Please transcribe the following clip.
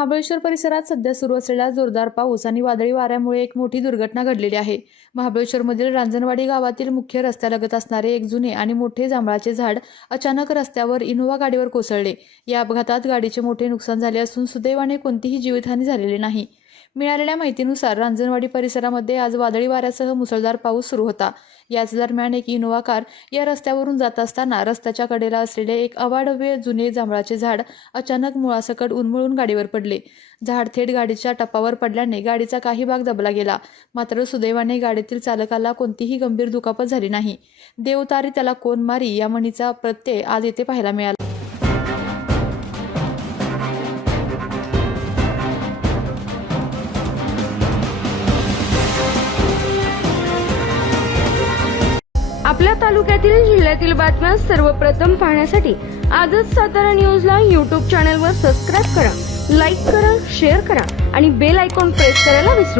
महाबळेश्वर परिसरात सध्या सुरू असलेला जोरदार पाऊस आणि वादळी वाऱ्यामुळे एक मोठी दुर्घटना घडलेली आहे। महाबळेश्वरमधील रांजणवाडी गावातील मुख्य रस्त्यालगत असणारे एक जुने आणि मोठे जांभळाचे झाड अचानक रस्त्यावर इनोव्हा गाडीवर कोसळले। या अपघातात गाडीचे मोठे नुकसान झाले असून सुदैवाने कोणतीही जीवितहानी झालेली नाही। मिळालेल्या माहितीनुसार रांजणवाडी परिसरामध्ये आज वादळी वाऱ्यासह मुसळधार पाऊस सुरू होता। याच दरम्यान एक इनोव्हा कार या रस्त्यावरून जात असताना रस्त्याच्या कडेला असलेले एक अवाढव्य जुने जांभळाचे झाड अचानक मुळासकट उन्मळून गाडीवर पडले। झाड थेट गाडीच्या टपावर पडल्याने गाडीचा काही भाग दबला गेला, मात्र सुदैवाने गाडीतील चालकाला कोणतीही गंभीर दुखापत झाली नाही। देवतारी त्याला कोण मारी या म्हणीचा प्रत्यय आज येथे पाहायला मिळाला। आपल्या तालुक्यातील जिल्ह्यातील बातम्या सर्वप्रथम पाहण्यासाठी आजच सातारा न्यूजला YouTube चॅनलवर सबस्क्राइब करा, लाईक करा, शेअर करा आणि बेल आयकॉन प्रेस करायला विसरू नका।